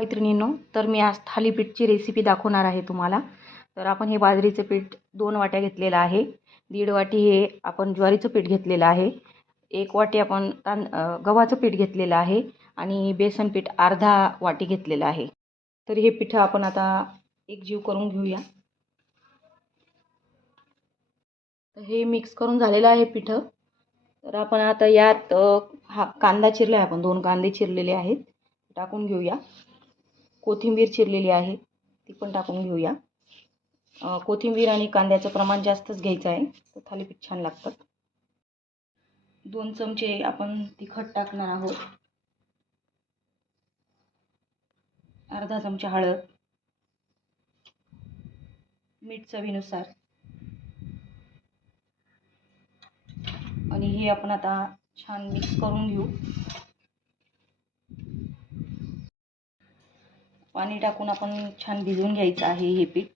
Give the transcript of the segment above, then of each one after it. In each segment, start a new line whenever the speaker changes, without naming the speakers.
मैत्रिणींनो तर मी आज थालीपीठची रेसिपी दाखवणार आहे तुम्हाला. तर आपण हे बाजरीचं पीठ दोन वाट्या घेतलेलं आहे. दीड वाटी हे आपण ज्वारीचं पीठ घेतलेलं आहे. एक वाटी आपण तां गव्हाचं पीठ घेतलेलं आहे आणि बेसन पीठ अर्धा वाटी घेतलेलं आहे. तर हे पिठं आपण आता एक जीव करून घेऊया. तर हे मिक्स करून झालेलं आहे पिठं. तर आपण आता यात हा कांदा चिरला आहे आपण दोन कांदे चिरलेले आहेत. टाकून घेऊया. कोथिंबीर चिरलेली आहे ती पण टाकून घेऊया. कोथिंबीर आणि कांद्याचं प्रमाण जास्तच घ्यायचं आहे तर थालीपीठ छान लागतात. दोन चमचे आपण तिखट टाकणार आहोत. अर्धा चमचा हळद. मीठ चवीनुसार. आणि हे आपण आता छान मिक्स करून घेऊ. पाणी टाकून आपण छान भिजवून घ्यायचं आहे हे पीठ.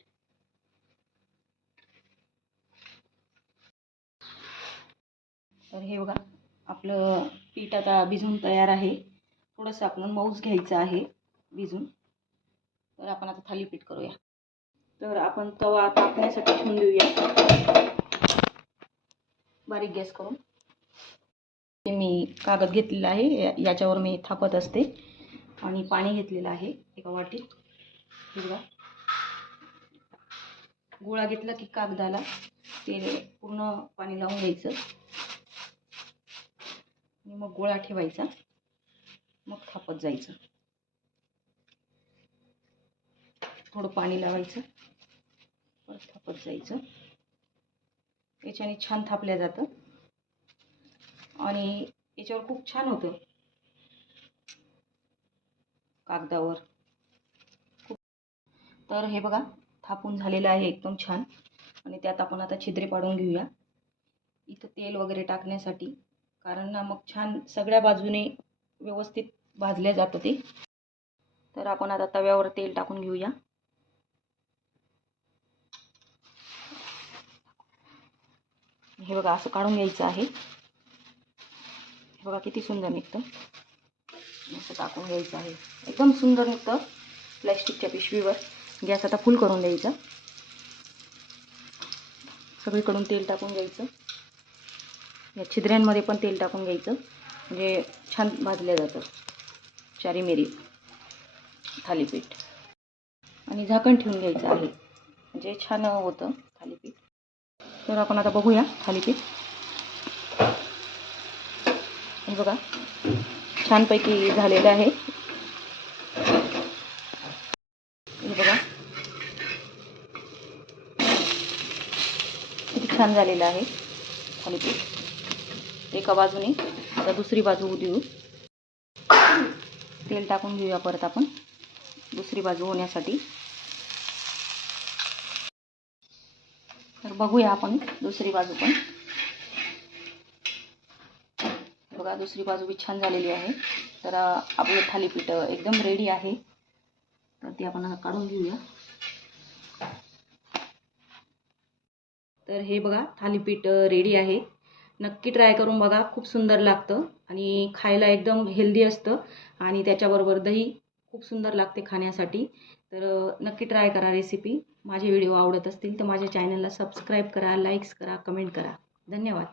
तर हे बघा आपलं पीठ आता भिजून तयार आहे. थोडंसं आपण मऊच घ्यायचं आहे भिजून. तर आपण आता थालीपीठ करूया. तर आपण तवा तापण्यासाठी ठेवून देऊया. बारीक गॅस करून. ते मी कागद घेतलेला आहे याच्यावर मी थापत असते. आणि पाणी घेतलेलं आहे एका वाटीत. हिरवा. गोळा घेतला की कागदाला. ते पूर्ण पाणी लावून घ्यायचं. आणि मग गोळा ठेवायचा. मग थापत जायचं. थोडं पाणी लावायचं. परत थापत जायचं. याच्याने छान थापल्या जातं. आणि याच्यावर खूप छान होतं. कागदावर. तर हे बघा थापून झालेलं आहे एकदम छान. आणि त्यात आपण आता छिद्रे पाडून घेऊया. इथं तेल वगैरे टाकण्यासाठी. कारण ना मग छान सगळ्या बाजूने व्यवस्थित भाजल्या जातं ते. तर आपण आता तव्यावर तेल टाकून घेऊया. हे बघा असं काढून घ्यायचं आहे. हे बघा किती सुंदर निघतं. असं टाकून घ्यायचं आहे. एकदम सुंदर निघतं प्लॅस्टिकच्या पिशवीवर. गॅस आता फुल करून द्यायचा. सगळीकडून तेल टाकून घ्यायचं. या छिद्र्यांमध्ये पण तेल टाकून घ्यायचं. म्हणजे छान भाजलं जातं. चारी मिरी. थालीपीठ. आणि झाकण ठेवून घ्यायचं आहे. म्हणजे छान होतं थालीपीठ. तर आपण आता बघूया थालीपीठ. हे बघा. छानपैकी झालेलं आहे. हे बघा. किती छान झालेलं आहे. थालीपीठ एका बाजूने आता दुसरी बाजू देऊ. तेल टाकून घेऊया परत आपण. दुसरी बाजू होण्यासाठी. तर बघूया आपण दुसरी बाजू पण. बघा दुसरी बाजू बी छान झालेली आहे. तर आपलं थालीपीठ एकदम रेडी आहे. तर ते आपण काढून घेऊया. तर हे बघा थालीपीठ रेडी आहे. नक्की ट्राय करून बघा खूप सुंदर लागतं. आणि खायला एकदम हेल्दी असतं. आणि त्याच्याबरोबर दही खूप सुंदर लागते खाण्यासाठी. तर नक्की ट्राय करा रेसिपी माझे व्हिडिओ आवडत असतील तर माझ्या चॅनलला सबस्क्राईब करा लाईक्स करा कमेंट करा. धन्यवाद.